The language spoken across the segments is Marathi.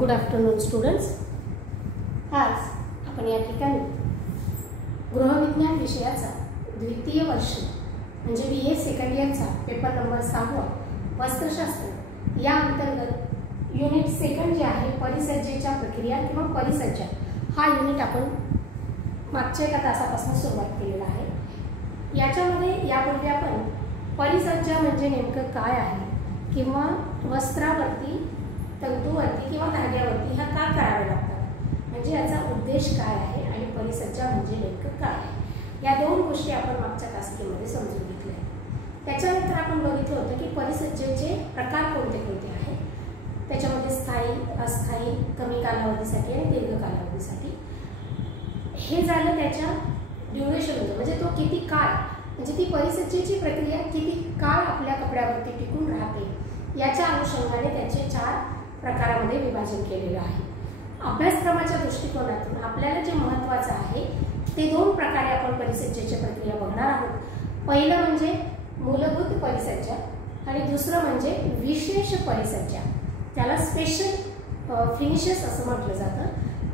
Good afternoon students. आज आपण या ठिकाणी गृहविज्ञान विषयाचा द्वितीय वर्ष म्हणजे BA सेकंड इयरचा पेपर नंबर 6 वस्त्रशास्त्र या अंतर्गत युनिट सेकंड जे आहे परिसज्जेच्या प्रक्रिया किंवा परिसज्जा हा युनिट आपण मागच्या एका तासापासून सुरुवात केलेला आहे. याच्यामध्ये यापूर्वी आपण परिसज्जा म्हणजे नेमकं काय आहे किंवा वस्त्रावरती तंतूवरती किंवा धाग्यावरती ह्या का कराव्या लागतात म्हणजे याचा उद्देश काय आहे आणि परिसज्जा म्हणजे नेमकं काय आहे या दोन गोष्टी आपण मागच्या तासिकेमध्ये समजून घेतल्या. त्याच्यानंतर आपण बघितलं होतं की परिसज्जेचे प्रकार कोणते कोणते आहेत. त्याच्यामध्ये स्थायी, अस्थायी, कमी कालावधीसाठी आणि दीर्घ कालावधीसाठी. हे झालं त्याच्या ड्युरेशन म्हणजे तो किती काळ म्हणजे ती परिसज्जेची प्रक्रिया किती काळ आपल्या कपड्यावरती टिकून राहते याच्या अनुषंगाने त्याचे 4 प्रकारामध्ये विभाजन केलेलं आहे. अभ्यासक्रमाच्या दृष्टिकोनातून आपल्याला जे महत्त्वाचं आहे ते 2 प्रकारे आपण परिसज्जेची प्रक्रिया बघणार आहोत. पहिलं म्हणजे मूलभूत परिसज्जा आणि दुसरं म्हणजे विशेष परिसज्जा, त्याला स्पेशल फिनिशेस असं म्हटलं जातं.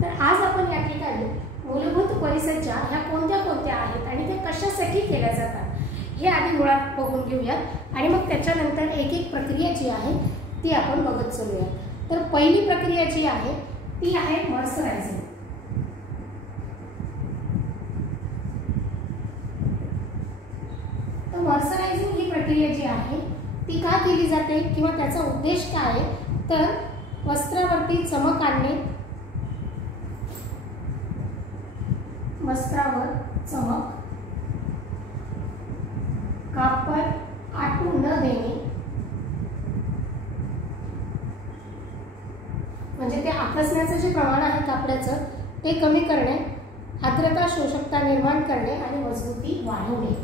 तर आज आपण या ठिकाणी मूलभूत परिसज्जा ह्या कोणत्या कोणत्या आहेत आणि त्या कशासाठी केल्या जातात हे आधी मुळात बघून घेऊयात आणि मग त्याच्यानंतर एक एक प्रक्रिया जी आहे ती आपण बघत चालूया. तर पहिली प्रक्रिया जी आहे ती आहे मर्सरायझिंग. तर मर्सरायझिंग ही प्रक्रिया जी आहे ती का केली जाते किंवा त्याचा उद्देश काय आहे तर वस्त्रावरती चमक आणणे, वस्त्रावर चमक, कापड आटू न देणे म्हणजे ते आकसण्याचं जे प्रमाण आहे कापडाचं ते कमी करणे, आर्द्रता शोषकता निर्माण करणे आणि मजबूती वाढवणे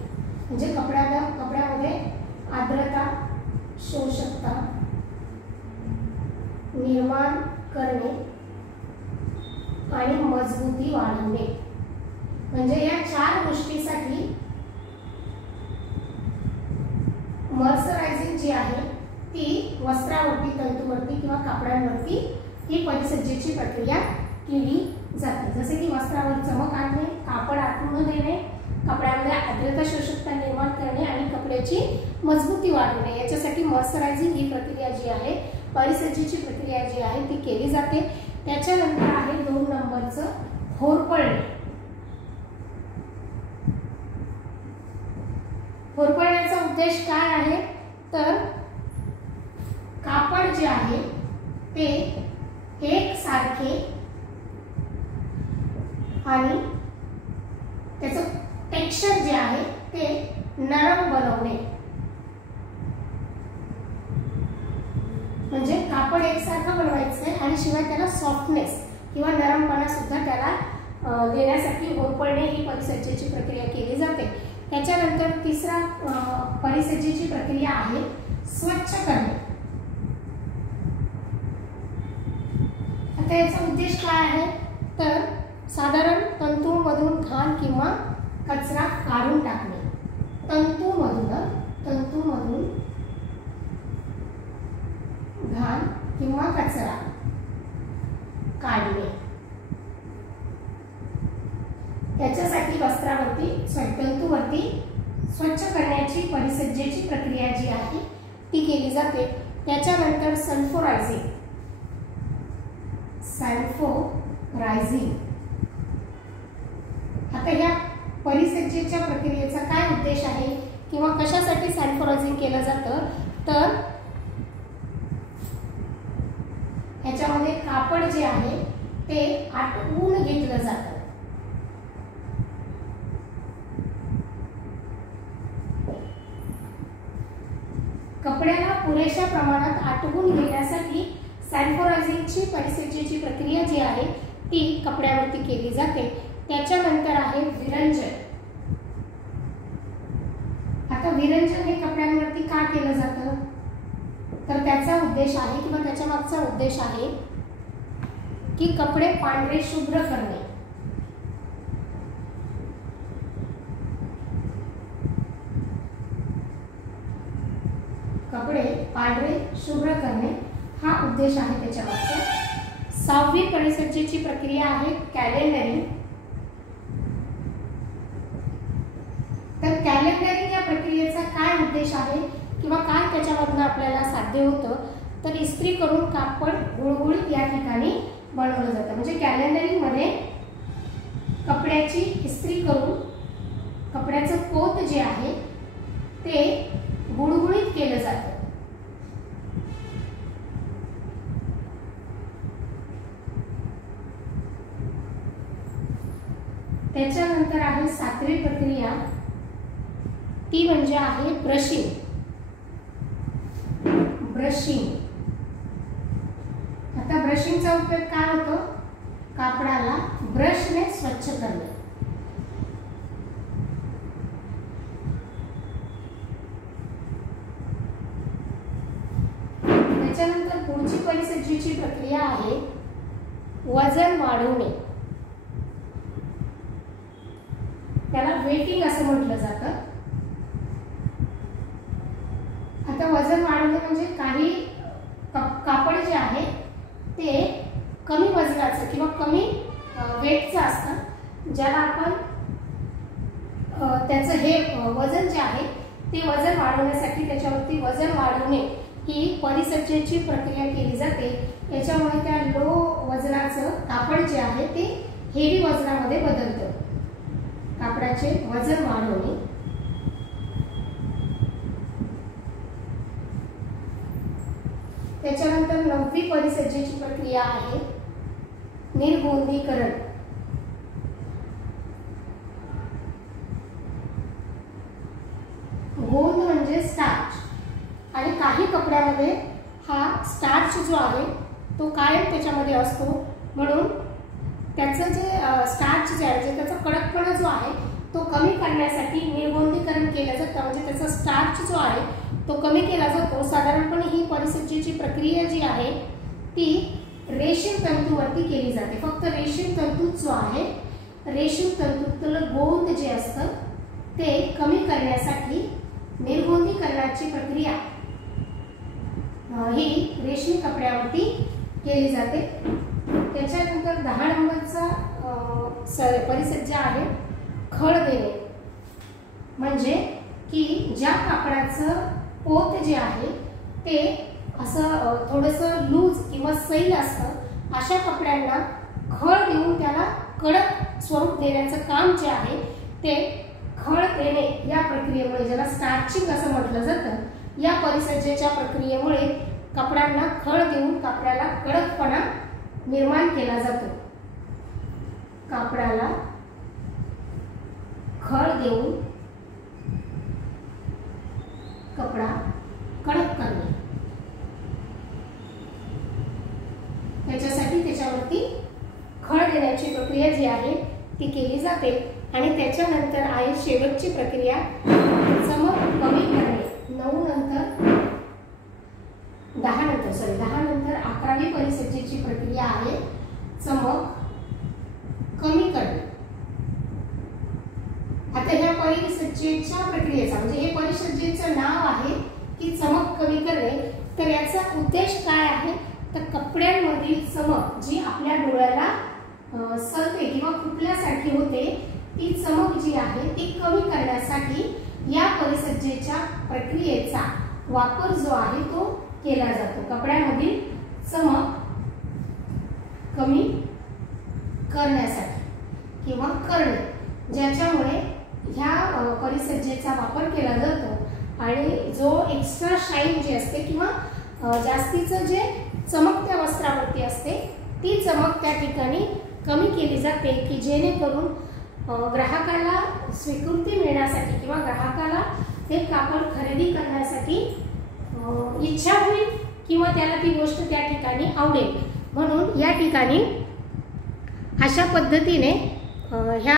म्हणजे कपड्यामध्ये आर्द्रता शोषकता निर्माण करणे आणि मजबूती वाढवणे म्हणजे या 4 गोष्टीसाठी मर्सरायझिंग जी आहे ती वस्त्रावरती, तंतूवरती किंवा कापडांवरती ही परिसज्जेची प्रक्रिया केली जाते. जसे की वस्त्रावर चमक आणणे, कापड आटू न देणे, कपड्यामध्ये आर्द्रता शोषकता निर्माण करणे आणि कपड्याची मजबूती वाढवणे याच्यासाठी मर्सरायझिंग ही प्रक्रिया जी आहे परिसज्जेची प्रक्रिया जी आहे ती केली जाते. त्याच्यानंतर आहे 2 नंबरचं होरपळणे. होरपळण्याचा उद्देश काय आहे तर कापड जे आहे ते एकसारखे आणि त्याचं टेक्स्चर जे आहे ते नरम बनवणे म्हणजे कापड एकसारखं बनवायचं आहे आणि शिवाय त्याला सॉफ्टनेस किंवा नरमपणा सुद्धा त्याला देण्यासाठी होरपळणे ही परिसज्जेची प्रक्रिया केली जाते. त्याच्यानंतर तिसरा परिसज्जेची प्रक्रिया आहे स्वच्छ करणे. आता याचा उद्देश काय आहे तर साधारण तंतूमधून घाण किंवा कचरा काढून टाकणे. तंतूमधून घाण किंवा कचरा काढणे त्याच्यासाठी वस्त्रावरती तंतूवरती स्वच्छ करण्याची परिसज्जेची प्रक्रिया जी आहे ती केली जाते. त्याच्यानंतर सल्फोरायझिंग. आता या परिसज्जेच्या प्रक्रियेचा काय उद्देश आहे किंवा कशासाठी सल्फोरायझिंग केलं जातं तर ह्याच्यामध्ये कापड जे आहे ते आटवून घेतलं जातं. कपड्याला पुरेशा प्रमाणात आटवून घेण्यासाठी सल्फोरायझिंगची परिसज्जेची प्रक्रिया जी आहे ती कपड्यावरती केली जाते. त्याच्यानंतर आहे विरंजन. आता विरंजन हे कपड्यांवरती का केलं जातं तर त्याचा उद्देश आहे किंवा त्याच्या मागचा उद्देश आहे की कपडे पांढरे शुभ्र करणे. कपडे पांढरे शुभ्र करणे हा उद्देश आहे त्याच्या मागचा. 6वी परिसज्जेची प्रक्रिया आहे कॅलेंडरिंग। तर कॅलेंडरिंग या प्रक्रियेचा काय उद्देश आहे किंवा काय त्याच्यामधनं आपल्याला साध्य होतं, तर इस्त्री करून कापड गुळगुळीत या ठिकाणी बनवलं जातं। म्हणजे कॅलेंडरिंग मध्ये कपड्याची इस्त्री करून कपड्याचं पोत जे आहे ते गुळगुळीत केलं जातं। त्याच्यानंतर आहे 7वी प्रक्रिया, ती म्हणजे आहे ब्रशिंग। आता ब्रशिंगचा उपयोग काय होतो, कापडाला ब्रशने स्वच्छ करणे। त्याच्यानंतर पुढची परिसज्जेची प्रक्रिया आहे वजन वाढवणे, त्याला वेटिंग असं म्हटलं जातं। आता वजन वाढवणे म्हणजे काही कापड जे आहे ते कमी वजनाचं किंवा कमी वेटचं असतं, ज्याला आपण त्याचं हे वजन जे आहे ते वजन वाढवण्यासाठी त्याच्यावरती वजन वाढवणे ही परिसज्जेची प्रक्रिया केली जाते। याच्यामुळे त्या लो वजनाचं कापड जे आहे ते हेवी वजनामध्ये बदलतं। कापडाचे वजन वाढवणे। त्याच्यानंतर 9वी परिसज्जेची प्रक्रिया आहे निर्गोंदीकरण। गोंद म्हणजे स्टार्च, आणि काही कपड्यामध्ये हा स्टार्च जो आहे तो कायम त्याच्यामध्ये असतो, म्हणून त्याचं जे स्टार्च जे आहे त्याचा कडकपणा जो आहे तो कमी करण्यासाठी निर्गोंदीकरण केलं जातं। म्हणजे त्याचा स्टार्च जो आहे तो कमी केला जातो। साधारणपणे ही परिसज्जेची प्रक्रिया जी आहे ती रेशीम तंतूवरती केली जाते। फक्त रेशीम तंतू जो आहे, रेशीम तंतूतलं गोंद जे असतं ते कमी करण्यासाठी निर्गोंदीकरणाची प्रक्रिया ही रेशीम कपड्यावरती केली जाते। त्याच्यानंतर 10 नंबरचा परिसज्जा आहे खळ देणे, म्हणजे की ज्या कापडाचं पोत जे आहे ते असं थोडंसं लूज किंवा सैल असतं, अशा कपड्यांना खळ देऊन त्याला कडक स्वरूप देण्याचं काम जे आहे ते खळ देणे या प्रक्रियेमुळे, ज्याला स्टार्चिंग असं म्हटलं जातं, या परिसज्जेच्या प्रक्रियेमुळे कपड्यांना खळ देऊन कापडाला कडकपणा निर्माण केला जातो। कापडाला खळ देऊन कपडा कडक करणे, त्याच्यासाठी त्याच्यावरती खळ देण्याची प्रक्रिया जी आहे ती केली जाते। आणि त्याच्यानंतर आहे शेवटची प्रक्रिया चमक कमी करणे। 10 नंतर 11वी परिसज्जेची प्रक्रिया आहे चमक कमी करणे। आता ह्या परिसज्जेच्या प्रक्रियेचा म्हणजे हे परिसज्जेचं नाव आहे की चमक कमी करणे, तर याचा उद्देश काय आहे, तर कपड्यांमधील चमक जी आपल्या डोळ्याला सलते किंवा खुपल्यासारखी होते ती चमक जी आहे ती कमी करण्यासाठी या परिसज्जेच्या प्रक्रियेचा वापर जो आहे तो केला जातो। कपड्यामधील चमक कमी करण्यासाठी किंवा करणे, ज्याच्यामुळे ह्या परिसज्जेचा वापर केला जातो। आणि जो एक्स्ट्रा शाईन जी असते किंवा जास्तीचं जे चमक त्या वस्त्रावरती असते ती चमक त्या ठिकाणी कमी केली जाते, की जेणेकरून ग्राहकाला स्वीकृती मिळण्यासाठी किंवा ग्राहकाला हे कापड खरेदी करण्यासाठी इच्छा होईल किंवा त्याला ती गोष्ट त्या ठिकाणी आवडेल, म्हणून या ठिकाणी अशा पद्धतीने ह्या